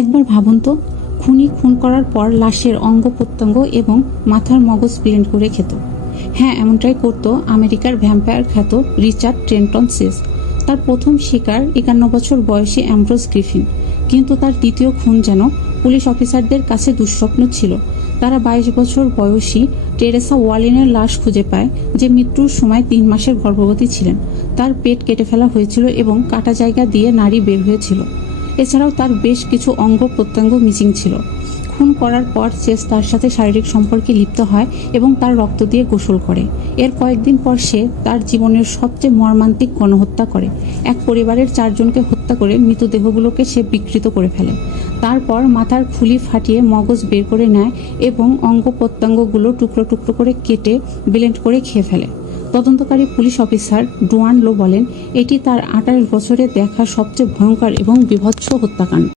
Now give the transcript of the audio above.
একবার ভাবুন তো, খুনি খুন করার পর লাশের অঙ্গ প্রত্যঙ্গ এবং মাথার মগজ ব্লেন্ড করে খেত। হ্যাঁ, এমনটাই করত আমেরিকার ভ্যাম্পায়ার খ্যাত রিচার্ড ট্রেন্টন সেস। তার প্রথম শিকার 51 বছর বয়সী অ্যামব্রোস গ্রিফিন। কিন্তু তার দ্বিতীয় খুন যেন পুলিশ অফিসারদের কাছে দুঃস্বপ্ন ছিল। তারা 22 বছর বয়সী টেরেসা ওয়ালিনের লাশ খুঁজে পায়, যে মৃত্যুর সময় 3 মাসের গর্ভবতী ছিলেন। তার পেট কেটে ফেলা হয়েছিল এবং কাটা জায়গা দিয়ে নাড়ি বের হয়েছিল। এছাড়াও তার বেশ কিছু অঙ্গ প্রত্যঙ্গ মিসিং ছিল। খুন করার পর চেস তার সাথে শারীরিক সম্পর্কে লিপ্ত হয় এবং তার রক্ত দিয়ে গোসল করে। এর কয়েকদিন পর সে তার জীবনের সবচেয়ে মর্মান্তিক গণহত্যা করে। এক পরিবারের 4 জনকে হত্যা করে মৃতদেহগুলোকে সে বিকৃত করে ফেলে। তারপর মাথার খুলি ফাটিয়ে মগজ বের করে নেয় এবং অঙ্গ প্রত্যঙ্গগুলো টুকরো টুকরো করে কেটে ব্লেন্ড করে খেয়ে ফেলে। তদন্তকারী পুলিশ অফিসার ডুয়ান লো বলেন, এটি তার 28 বছরে দেখা সবচেয়ে ভয়ঙ্কর এবং বীভৎস হত্যাকাণ্ড।